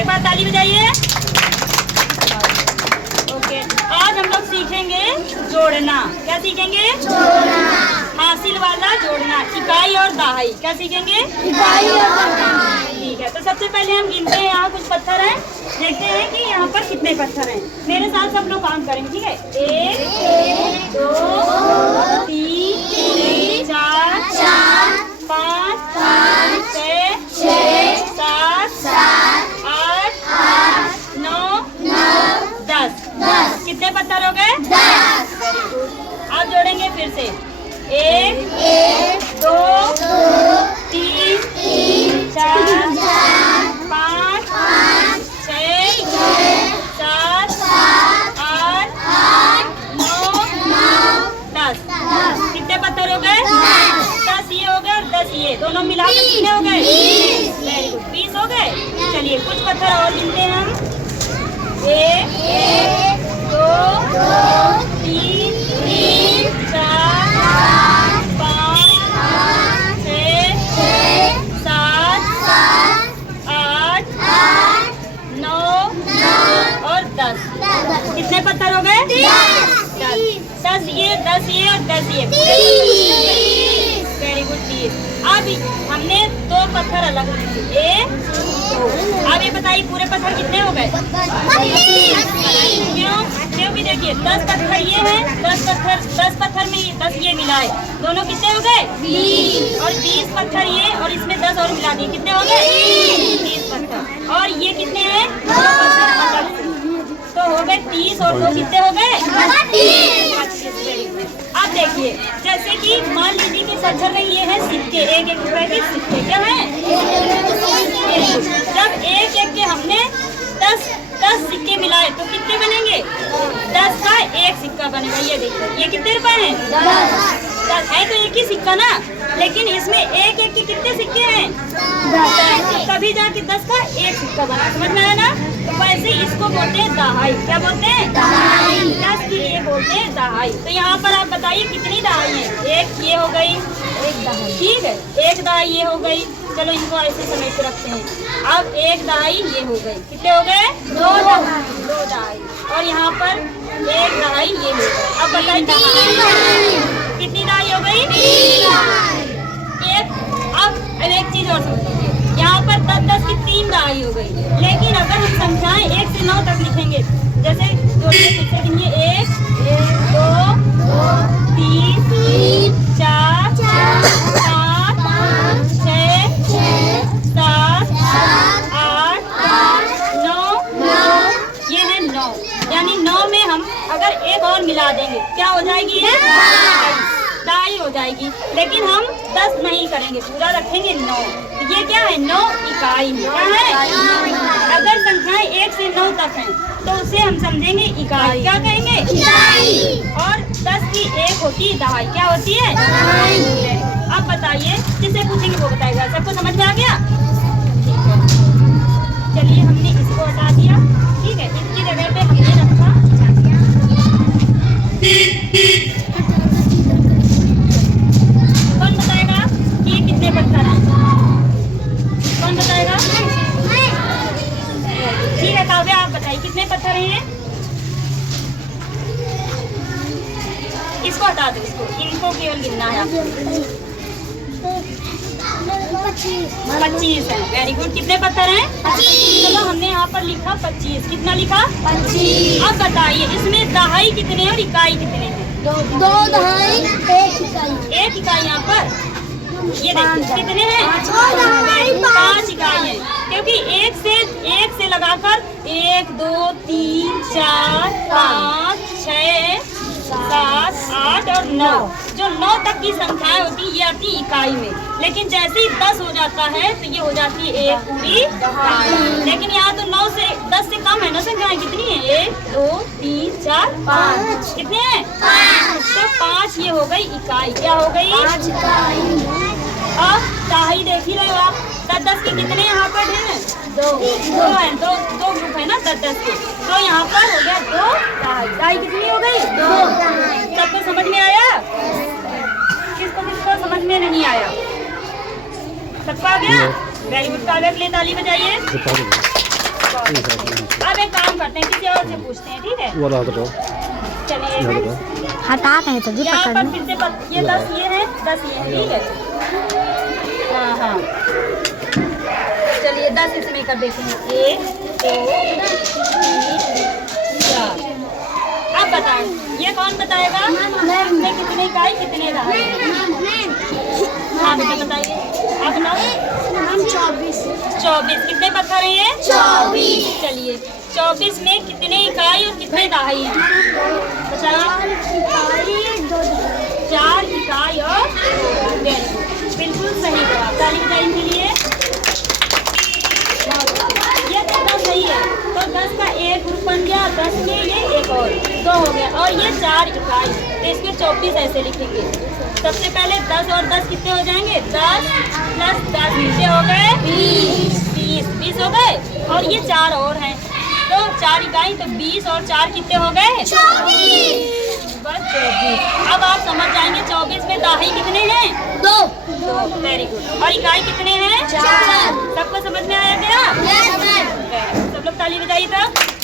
एक बार ताली बजाइए। ओके, आज हम लोग सीखेंगे जोड़ना। क्या सीखेंगे? जोड़ना। हासिल वाला जोड़ना, इकाई और दहाई। क्या सीखेंगे? इकाई और दहाई। ठीक है, तो सबसे पहले हम गिनते हैं। यहाँ कुछ पत्थर हैं, देखते हैं कि यहाँ पर कितने पत्थर हैं। मेरे साथ सब लोग काउंट करेंगे, ठीक है? 1 2 3 4 5 6 7 8 9 10। कितने पत्थर हो गए? 10। Very good. आप जोड़ेंगे फिर से। 1 2 3 4 5 6 7 8 9 10। कितने पत्थर हो गए? 10 ये हो गए और 10 ये, दोनों मिला के कितने हो गए? वेरी गुड, 20 हो गए। चलिए कुछ पत्थर और गिनते हैं हम। 1 2 3 4 5 6 7 8 9 और 10। कितने पत्थर हो गए? 10 ये, 10 ये और 10 ये। Very good, 20। अब हमने 2 पत्थर अलग लिए। 1 2। अब ये बताइए पूरे पत्थर कितने हो गए? क्यों? क्योंकि देखिए 10 पत्थर ये हैं, 10 पत्थर में 10 ये मिलाए, दोनों कितने हो गए? 20। और 20 पत्थर ये, और इसमें 10 और मिला दिए, कितने हो गए? 30 पत्थर। और ये कितने हैं? 2 पत्थर अलग से, तो हो गए 30 और 2 कितने हो गए? 25। अब देखिए, जैसे कि मान लीजिए कि सज्जन में ये है सिक्के, 1-1 रुपए के सिक्के। क्या है? जब 1-1 के हमने 10 सिक्के मिलाए तो कितने बनेंगे? 10 का 1 सिक्का बनेगा। ये देखिए, ये कितने रुपए हैं? 10 है तो एक ही सिक्का ना, लेकिन इसमें 1-1 के कितने सिक्के हैं? 10। तभी जाके 10 का 1 सिक्का बना। समझ में आया ना? तो वैसे इसको बोलते हैं दहाई। क्या बोलते हैं? दहाई। 10 के लिए बोलते हैं दहाई। तो यहाँ पर आप बताइए कितनी दहाई है? एक ये हो गई, एक दहाई, ठीक है, एक दहाई ये हो गई। चलो इनको ऐसे समेट के रखते हैं। अब एक दहाई ये हो गई, कितने हो गए? 2 दहाई। और यहाँ पर एक दहाई ये हो गई। अब बताइए कितनी दहाई हो गई? 1। अब एक चीज और समझिए, यहाँ पर 10-10 की 3 दहाई हो गई। लेकिन अगर हम संख्याएं 1 से 9 तक लिखेंगे, जैसे जोड़िए फिर से गिनिए, 1 2 3 4 5 6 7 8 9। ये है 9, यानी 9 में हम अगर एक और मिला देंगे क्या हो जाएगी? दहाई हो जाएगी। लेकिन हम 10 नहीं करेंगे, पूरा रखेंगे 9। तो ये क्या है? 9 इकाई है। क्या है? अगर संख्याएं 1 से 9 तक हैं तो उसे हम समझेंगे इकाई। क्या कहेंगे? इकाई। और 10 की 1 होती है दहाई। क्या होती है? दहाई। अब बताइए, जिससे पूछेंगे वो बताएगा। सबको समझ में आ गया? ठीक है, चलिए हमने इसको हटा दिया, ठीक है। इसकी जगह पे हमने रखा, कौन बताएगा कि ये कितने पत्थर हैं? कौन बताएगा? ठीक है काव्या, आप बताइए कितने पत्थर हैं ये? इसको हटा दो, इनको केवल गिनना है आपको। 25 है। Very good. कितने पत्थर हैं? 25। चलो हमने यहाँ पर लिखा 25। कितना लिखा? 25। अब बताइए इसमें दहाई कितने हैं और इकाई कितने हैं? 2 दहाई 1 इकाई। 1 इकाई यहाँ पर ये देखिए कितने हैं? 5 इकाई है। क्योंकि 1 से लगाकर 1 2 3 4 5 6 7 8 और 9, जो 9 तक की संख्याएं होती है ये आती इकाई में। लेकिन जैसे ही 10 हो जाता है तो ये हो जाती है एक पूरी दहाई। लेकिन यहाँ तो 9 से 10 से कम है ना संख्याएं। कितनी है? 1 2 3 4 5। कितने हैं? 5। तो 5 ये हो गई इकाई। क्या हो गई? 5 इकाई। अब दहाई देख ही रहे हो आप। 10-10 के कितने यहाँ पर हैं? 2 है। दो ग्रुप है ना 10-10 के। तो यहाँ पर हो गया 2 दहाई। दहाई कितनी हो गई? 2। सबको समझ में आया? किसको समझ में नहीं आया? सबको आ गया? Very good. काव्या के लिए ताली बजाइए। अब एक काम करते हैं, किसी और से पूछते हैं, ठीक है? वो रहा तो चलिए हटाते हैं तभी यहाँ पकड़ पर फिर से ये 10 ये है, 10 ये है, ठीक है? हाँ हाँ, चलिए 10 इसमें कर देते हैं। 1 2 3 4। अब बताएं, ये कौन बताएगा इसमें कितने इकाई कितने दाएं? हाँ बेटा बताइए, आप बताओ। 24 कितने पत्थर हैं ये? 24। चलिए 24 में कितने इकाई और कितने दहाई हैं? बताइए। 4 इकाई और बिल्कुल सही जवाब, ताली बजाने के लिए। ये तो 10 सही है, तो 10 का एक ग्रुप बन गया, 10 में ये एक और 2 हो गया, और ये 4 इकाई, तो इसमें 24 ऐसे लिखेंगे। सबसे पहले 10 और 10 कितने हो जाएंगे? 10 प्लस 10 कितने हो गए? 20 हो गए, और ये 4 और हैं, तो 4 इकाई, तो 20 और 4 कितने हो गए? 24। बस 24। अब आप समझ जाएंगे 24 में दाही कितने हैं? 2। Very good. और इकाई कितने हैं? 4। सबको समझ में आया क्या? सब लोग ताली बजाइए तो।